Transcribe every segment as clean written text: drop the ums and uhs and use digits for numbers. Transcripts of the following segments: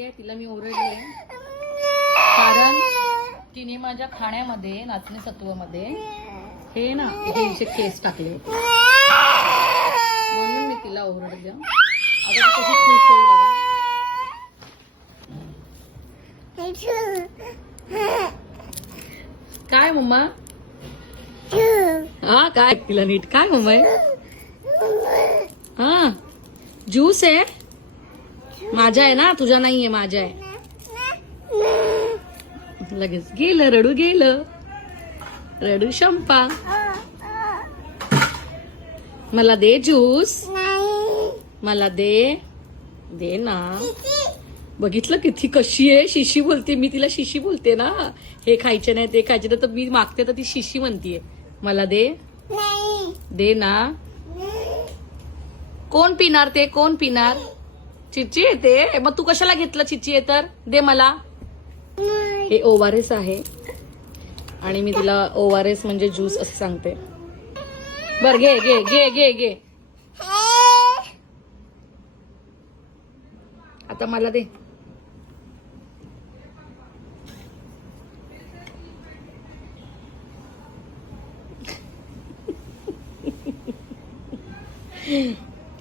नाहीये, तिला मी ओरडले कारण तिने माझ्या खाण्यामध्ये नाचणी सत्वामध्ये हे ना हे केस टाकले होते म्हणून मी तिला ओरडले. आता ती कशी खुश होईल बघा. काय मम्मा? हा काय तिला नीट काय मम्मा? हा ज्यूस आहे माझा आहे ना, तुझा नाहीये, माझा आहे. लगेच गेलं रडू, गेलं रडू. शंपा मला दे ज्यूस, मला दे दे ना. बघितलं किती कशी आहे, शिशी बोलते. मी तिला शिशी बोलते ना, हे खायचे नाही ते खायचे नाही, तर मी मागते तर ती शिशी म्हणतीये. मला दे दे ना. कोण पिणार ते, कोण पिणार? चिची येते मग तू कशाला घेतलं? चिची आहे तर दे मला. हे ORS आहे आणि मी तिला ORS म्हणजे ज्यूस असं सांगते. बर घे घे घे घे घे. आता मला दे.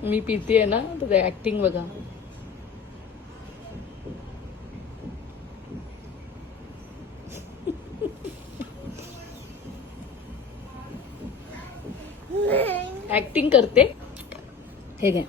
मी पिते ना, तर ऍक्टिंग बघा. ऍक्टिंग करते. हे घ्या.